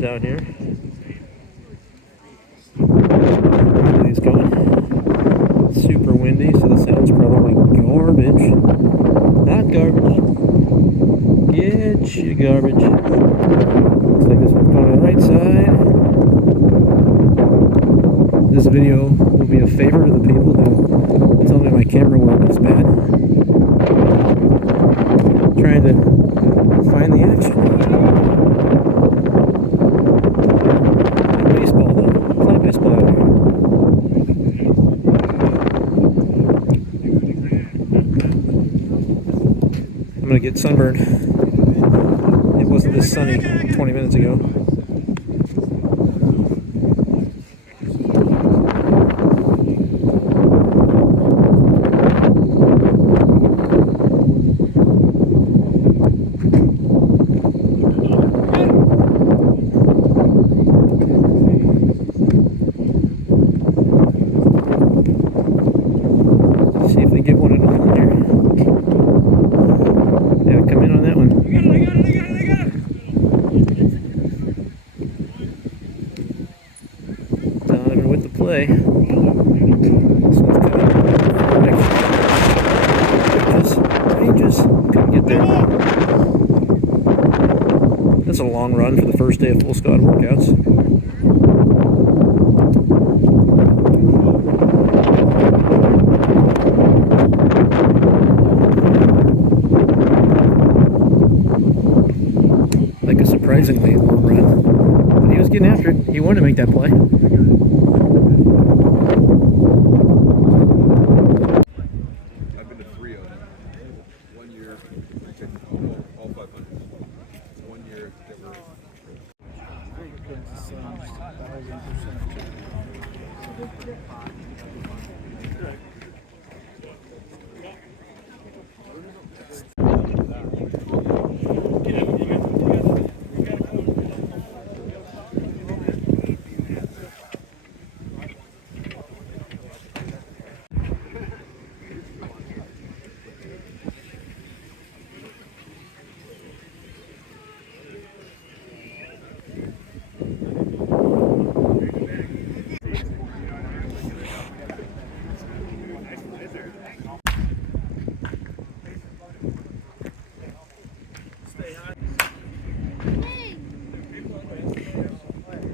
players out here. He's going. Super windy, so the sound's probably garbage. Not garbage. Get you garbage. Looks like this one's going to the right side. This video will be a favor to the people who tell me my camera work is bad. Trying to find the action. Baseball though. Play baseball out here. I'm gonna get sunburned. It wasn't this sunny 20 minutes ago. See if they get one at all in here. Yeah, come in on that one. Donovan with the play. This one's coming. Ranges. Couldn't get there. That's a long run for the first day of full squad workouts. Like a surprisingly long run. But he was getting after it. He wanted to make that play. I've been to 3 of them. 1 year, all 500. 1 year, they were.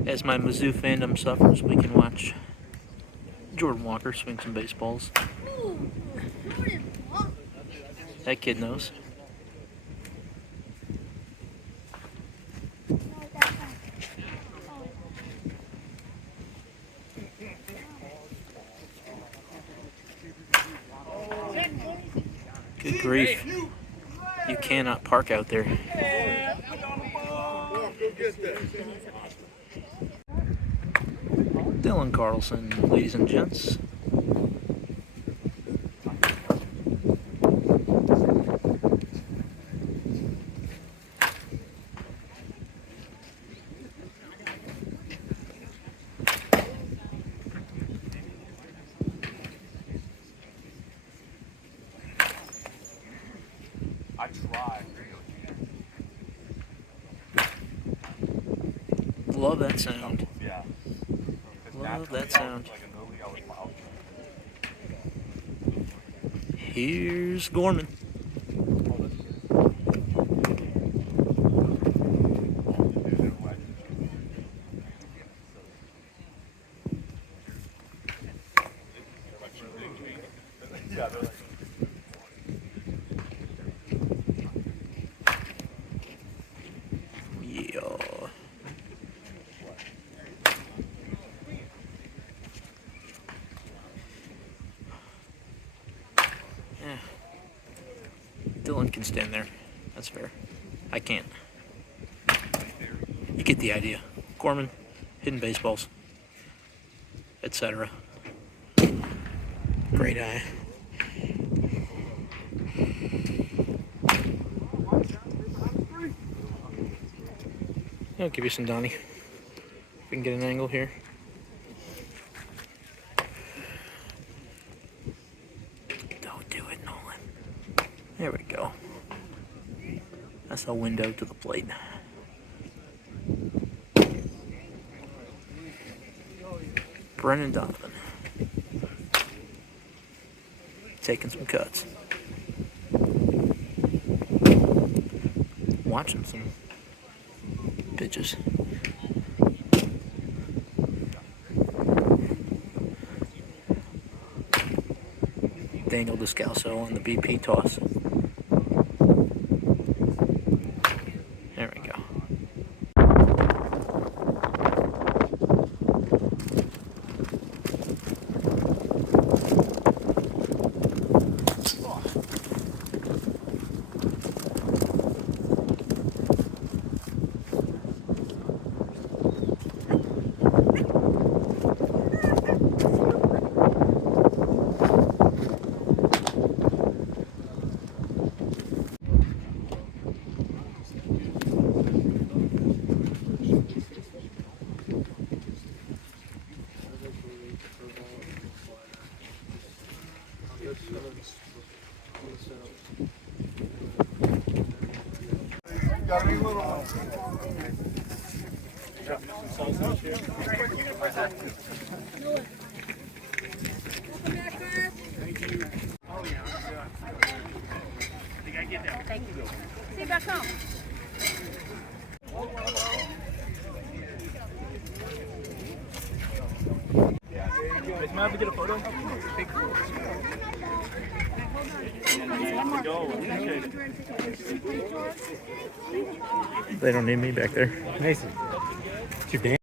As my Mizzou fandom suffers, we can watch Jordan Walker swing some baseballs. That kid knows. Good grief. You cannot park out there. Dylan Carlson, ladies and gents. I try. Love that sound. Yeah. Love that sound. Here's Gorman. Yeah, they're like. Yeah. Dylan can stand there. That's fair. I can't. You get the idea. Gorman, hitting baseballs, etc. Great eye. I'll give you some Donnie. If we can get an angle here. Don't do it, Nolan. There we go. That's a window to the plate. Brennan Donovan. Taking some cuts. Watching some pitches. Daniel Descalso on the BP toss. There we go. See you back home. Am I able to get a photo? They don't need me back there. Mason, it's your dance.